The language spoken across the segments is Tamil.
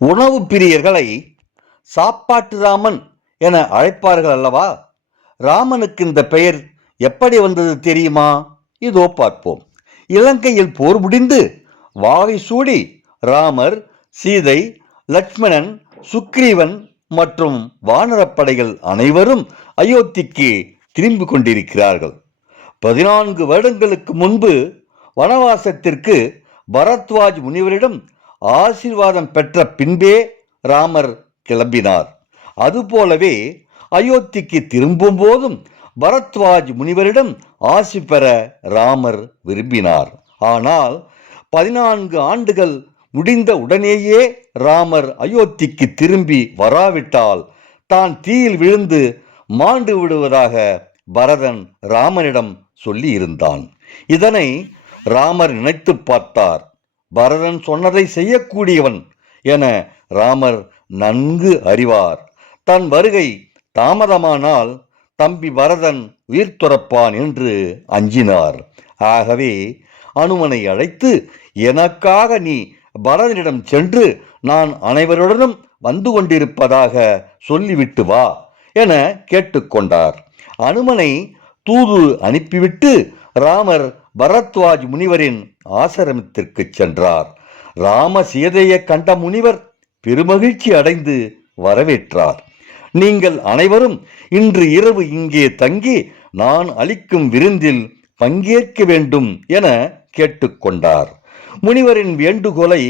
உணவு பிரியர்களை சாப்பாட்டு ராமன் என அழைப்பார்கள் அல்லவா? ராமனுக்கு இந்த பெயர் எப்படி வந்தது தெரியுமா? இதோ பார்ப்போம். இலங்கையில் போர் முடிந்து வாகை சூடி ராமர், சீதை, லட்சுமணன், சுக்ரீவன் மற்றும் வானரப்படைகள் அனைவரும் அயோத்திக்கு திரும்பிக் கொண்டிருக்கிறார்கள். 14 வருடங்களுக்கு முன்பு வனவாசத்திற்கு பரத்வாஜ் முனிவரிடம் ஆசீர்வாதம் பெற்ற பின்பே ராமர் கிளம்பினார். அதுபோலவே அயோத்திக்கு திரும்பும் போதும் பரத்வாஜ் முனிவரிடம் ஆசி பெற ராமர் விரும்பினார். ஆனால் 14 ஆண்டுகள் முடிந்த உடனேயே ராமர் அயோத்திக்கு திரும்பி வராவிட்டால் தான் தீயில் விழுந்து மாண்டு விடுவதாக பரதன் ராமனிடம் சொல்லி இருந்தான். இதனை ராமர் நினைத்து பார்த்தார். பரதன் சொன்னதை செய்யக்கூடியவன் என ராமர் நன்கு அறிவார். தன் வருகை தாமதமானால் தம்பி பரதன் உயிர் துறப்பான் என்று அஞ்சினார். ஆகவே அனுமனை அழைத்து, எனக்காக நீ பரதனிடம் சென்று நான் அனைவருடனும் வந்து கொண்டிருப்பதாக சொல்லிவிட்டு வா என கேட்டுக்கொண்டார். அனுமனை தூது அனுப்பிவிட்டு ராமர் பரத்வாஜ் முனிவரின் ஆசிரமத்திற்கு சென்றார். ராம சீதையை கண்ட முனிவர் பெருமகிழ்ச்சி அடைந்து வரவேற்றார். நீங்கள் அனைவரும் இன்று இரவு இங்கே தங்கி நான் அளிக்கும் விருந்தில் பங்கேற்க வேண்டும் என கேட்டுக்கொண்டார். முனிவரின் வேண்டுகோளை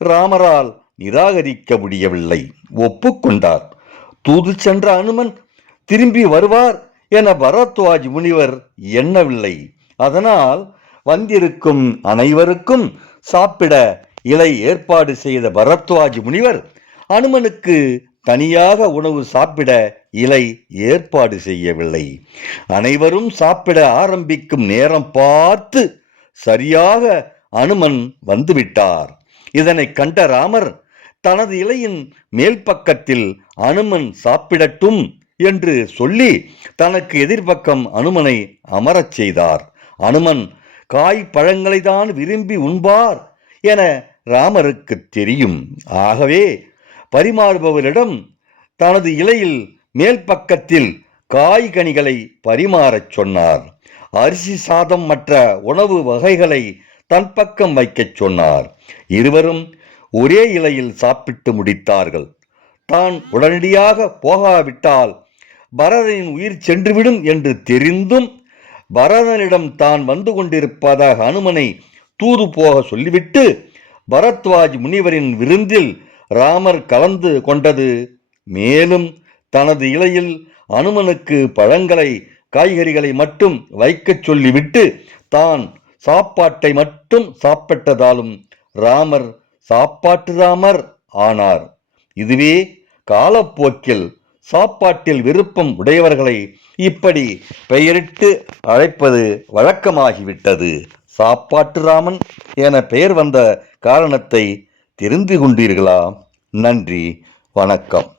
ராமரால் நிராகரிக்க முடியவில்லை. ஒப்புக்கொண்டார். தூது சென்ற அனுமன் திரும்பி வருவார் என பரத்வாஜ் முனிவர் எண்ணவில்லை. அதனால் வந்திருக்கும் அனைவருக்கும் சாப்பிட இலை ஏற்பாடு செய்த பரத்வாஜ் முனிவர் அனுமனுக்கு தனியாக உணவு சாப்பிட இலை ஏற்பாடு செய்யவில்லை. அனைவரும் சாப்பிட ஆரம்பிக்கும் நேரம் பார்த்து சரியாக அனுமன் வந்துவிட்டார். இதனை கண்ட ராமர் தனது இலையின் மேல் பக்கத்தில் அனுமன் சாப்பிடட்டும் என்று சொல்லி தனக்கு எதிர்பக்கம் அனுமனை அமரச் செய்தார். அனுமன் காய் பழங்களை தான் விரும்பி உண்பார் என ராமருக்கு தெரியும். ஆகவே பரிமாறுபவரிடம் தனது இலையில் மேல் பக்கத்தில் காய்கனிகளை பரிமாறச் சொன்னார். அரிசி சாதம் மற்ற உணவு வகைகளை தன் பக்கம் வைக்கச் சொன்னார். இருவரும் ஒரே இலையில் சாப்பிட்டு முடித்தார்கள். தான் உடனடியாக போகாவிட்டால் பரதனின் உயிர் சென்றுவிடும் என்று தெரிந்தும் பரதனிடம் தான் வந்து கொண்டிருப்பதாக அனுமனை தூது போக சொல்லிவிட்டு பரத்வாஜ் முனிவரின் விருந்தில் ராமர் கலந்து கொண்டது. மேலும் தனது இலையில் அனுமனுக்கு பழங்களை காய்கறிகளை மட்டும் வைக்கச் சொல்லிவிட்டு தான் சாப்பாட்டை மட்டும் சாப்பிட்டதாலும் ராமர் சாப்பாட்டு ராமர் ஆனார். இதுவே காலப்போக்கில் சாப்பாட்டில் விருப்பம் உடையவர்களை இப்படி பெயரிட்டு அழைப்பது வழக்கமாகிவிட்டது. சாப்பாட்டு ராமன் என பெயர் வந்த காரணத்தை தெரிந்து கொண்டீர்களா? நன்றி, வணக்கம்.